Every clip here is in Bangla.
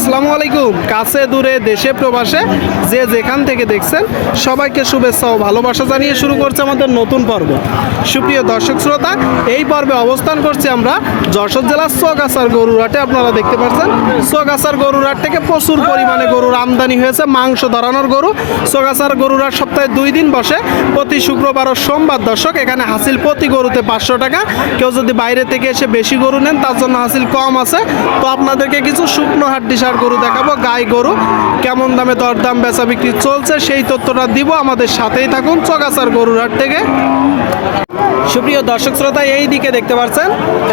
আসসালামু আলাইকুম। কাছে দূরে দেশে প্রবাসে যে যেখান থেকে দেখছেন সবাইকে শুভেচ্ছা ও ভালোবাসা জানিয়ে শুরু করছে আমাদের নতুন পর্ব। সুপ্রিয় দর্শক শ্রোতা, এই পর্বে অবস্থান করছি আমরা যশোর জেলার চৌগাছার গরুরহাটে। আপনারা দেখতে পাচ্ছেন চৌগাছার গরুরহাট থেকে প্রচুর পরিমাণে গরুর আমদানি হয়েছে, মাংস ধরানোর গরু। চৌগাছার গরুরহাট সপ্তাহে 2 দিন বসে, প্রতি শুক্রবার ও সোমবার। দর্শক, এখানে হাসিল প্রতি গরুতে 500 টাকা। কেউ যদি বাইরে থেকে এসে বেশি গরু নেন তার জন্য হাসিল কম আছে। তো আপনাদেরকে কিছু শুকনো হাড্ডিসার গরু দেখাবো, গাই গরু কেমন দামে দরদাম বেচা বিক্রি চলছে সেই তথ্যটা দিব। আমাদের সাথেই থাকুন চৌগাছার গরুরহাট থেকে। সুপ্রিয় দর্শক শ্রোতা, এই দিকে দেখতে পাচ্ছেন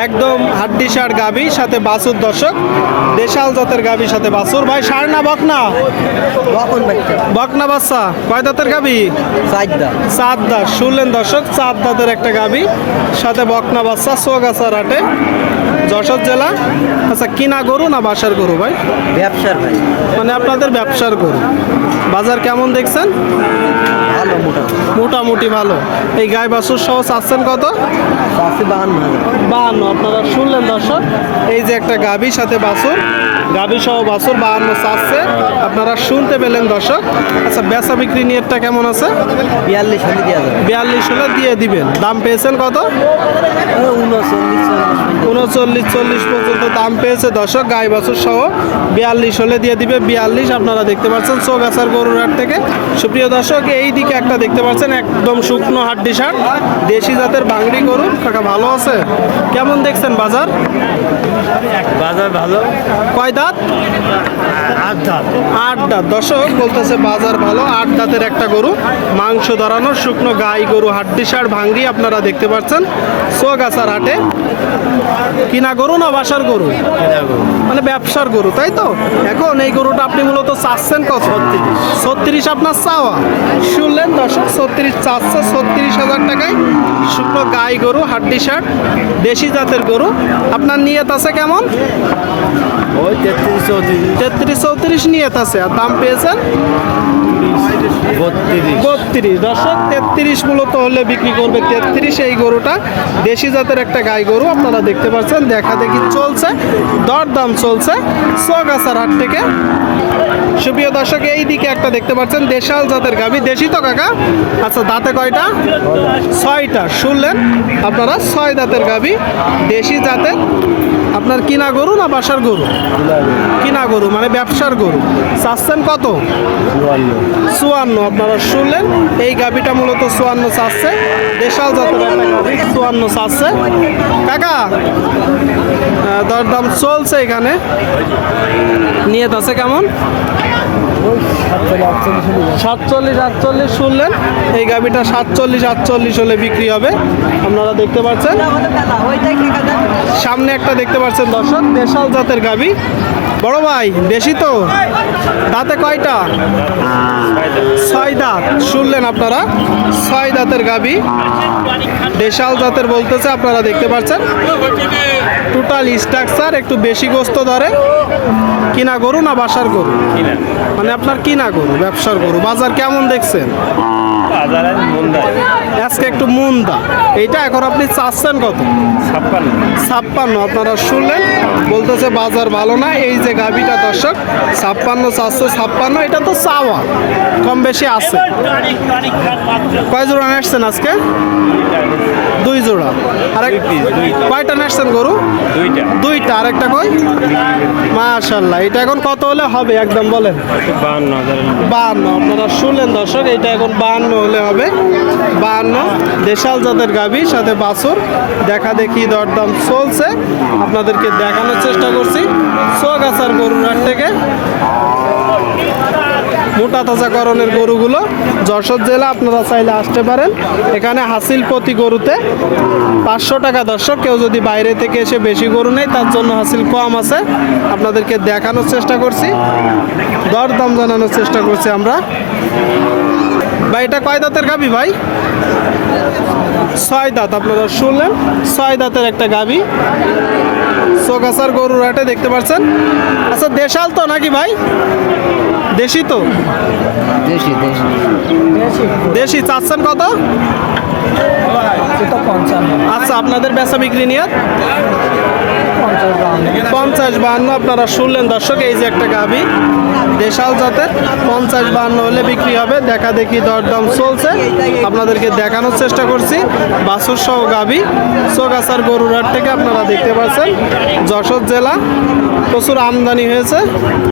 একদম হাড্ডিসার গাভী সাথে বাছুর। দর্শক, দেশাল জাতের গাভী সাথে বাছুর। ভাই ষাঁড় না বকনা? বকনা বাচ্চা। কয় দাঁতের গাভী? 4 দাঁত। 4 দাঁত। শুনলেন দর্শক, 4 দাঁতের একটা গাভী সাথে বকনা বাচ্চা, চৌগাছার হাটে, যশোর জেলা। আচ্ছা, কিনা গরু না বাসার গরু ভাই? ব্যবসার ভাই, মানে আপনাদের ব্যবসার গরু। বাজার কেমন দেখছেন? ভালো মোটামুটি ভালো। এই গাই বাছুর সহ চাচ্ছেন কত? 52। আপনারা শুনলেন দর্শক, এই যে একটা গাভী সাথে বাছুর, গাভী সহ বাছুর 52 চাচ্ছে। আপনারা শুনতে পেলেন দর্শক। আচ্ছা, বেচা বিক্রি নিয়তটা কেমন আছে? 42 হলে দেওয়া যাবে। 42 হলে দিয়ে দিবেন। দাম পেয়েছেন কত? 39-40 পর্যন্ত দাম পেয়েছে দর্শক। গাই বাছুর সহ 42 হলে দিয়ে দিবে। 42 আপনারা দেখতে পাচ্ছেন চৌগাছার গরুরহাট থেকে। সুপ্রিয় দর্শক, এই দিকে একটা দেখতে পাচ্ছেন একদম শুকনো হাড্ডিসার দেশি জাতের বাংড়ি গরু। কাকা ভালো আছে? কেমন দেখছেন বাজার? বাজার ভালো। কয় দাঁত? 8 দাঁত। 8 দাঁত। দর্শক বলতেছে বাজার ভালো। 8 দাঁতের একটা গরু, মাংস ধরানোর শুকনো গাই গরু, হাড্ডিসার ভাঙ্গি আপনারা দেখতে পাচ্ছেন চৌগাছার হাটে। কিনা গরু না বাসার গরু? মানে ব্যবসার গরু, তাই তো? এখন এই গরুটা আপনি মূলত চাচ্ছেন কত? 36 আপনার চাওয়া। শুনলেন দর্শক, 36 চাচ্ছে। 36,000 টাকায় শুকনো গাই গরু, হাড্ডিসার দেশি জাতের গরু। আপনার নিয়ত আছে কেমন? ওই 33-34 নিয়ত আছে। আর দাম পেয়েছেন 32। দর্শক, 33 মূলত হলে বিক্রি করবে। 33 এই গরুটা দেশি জাতের একটা গাই গরু। আপনারা দেখতে পাচ্ছেন দেখা দেখি চলছে, দরদাম চলছে চৌগাছার হাট থেকে। সুপ্রিয় দর্শক, এই দিকে একটা দেখতে পাচ্ছেন দেশাল জাতের গাভী। দেশি তো কাকা? আচ্ছা, দাঁতে কয়টা? 6টা। শুনলেন আপনারা, 6 দাঁতের গাভী দেশি জাতের। আপনার কিনা গরু না বাসার গরু? কিনা গরু, মানে ব্যবসার গরু। চাচ্ছেন কত? 54। আপনারা শুনলেন, এই গাভীটা মূলত 54 চাচ্ছে। দেশাল জাতের একটা গাভী, 54 চাচ্ছে। কাকা, দরদাম চলছে এখানে। নিয়ত আছে কেমন? 47-48 শুনলেন। এই গাভীটা 47-48 হলে বিক্রি হবে। আপনারা দেখতে পাচ্ছেন সামনে একটা দেখতে পাচ্ছেন দর্শক দেশাল জাতের গাভী। বড় ভাই, দেশি তো? দাঁতে কয়টা? 6 দাঁত। শুনলেন আপনারা, 6 দাঁতের গাভী দেশাল জাতের বলতেছে। আপনারা দেখতে পাচ্ছেন টোটাল স্ট্রাকচার একটু বেশি গোস্ত ধরে। কিনা গরু না বাসার গরু? মানে আপনার কিনা গরু, ব্যবসার গরু। বাজার কেমন দেখছেন? আজকে একটু মুন্দা। এইটা এখন আপনি চাচ্ছেন কত? 56। আপনারা শুনলেন, বলতেছে বাজার ভালো না। এই যে গাভীটা দর্শক 56 চাচ্ছে। 56 এটা তো চাওয়া, কম বেশি আছে। কয় জোড়া আসছেন আজকে? 2 জোড়া। আরেক কয়টা আসছেন গরু? 2টা। আরেকটা কই? মাশাআল্লাহ। এটা এখন কত হলে হবে একদম বলেন? 52। আপনারা শুনলেন দর্শক, এটা এখন 52 হলে হবে। 52 দেশাল জাতের গাভী সাথে বাছুর। দেখা দেখি দরদাম চলছে, আপনাদেরকে দেখানোর চেষ্টা করছি চৌগাছার গরুরহাট থেকে। মোটা তাজাকরণের গরুগুলো যশোর জেলা। আপনারা চাইলে আসতে পারেন। এখানে হাসিল প্রতি গরুতে 500 টাকা। দর্শক, কেউ যদি বাইরে থেকে এসে বেশি গরু নেই তার জন্য হাসিল কম আছে। আপনাদেরকে দেখানোর চেষ্টা করছি, দরদাম জানানোর চেষ্টা করছি আমরা। ভাই, এটা কয় দাঁতের গাভী ভাই? 6 দাঁত। আপনারা শুনলেন, 6 দাঁতের একটা গাভী চৌগাছার গরুরহাটে দেখতে পাচ্ছেন। আচ্ছা, দেশাল তো নাকি ভাই? দেশি তো? দেশি। চাচ্ছেন কত? এটা 55। আচ্ছা, আপনাদের বেচা বিক্রি নিয়ে 50-52 আপনারা শুনলেন দর্শক। এই যে একটা গাভী দেশাল জাতের, 50-52 হলে বিক্রি হবে। দেখা দেখি দরদাম চলছে, আপনাদেরকে দেখানোর চেষ্টা করছি। বাছুর সহ গাভী চোগাছার গরুরহাট থেকে আপনারা দেখতে পাচ্ছেন, যশোর জেলা। প্রচুর আমদানি হয়েছে।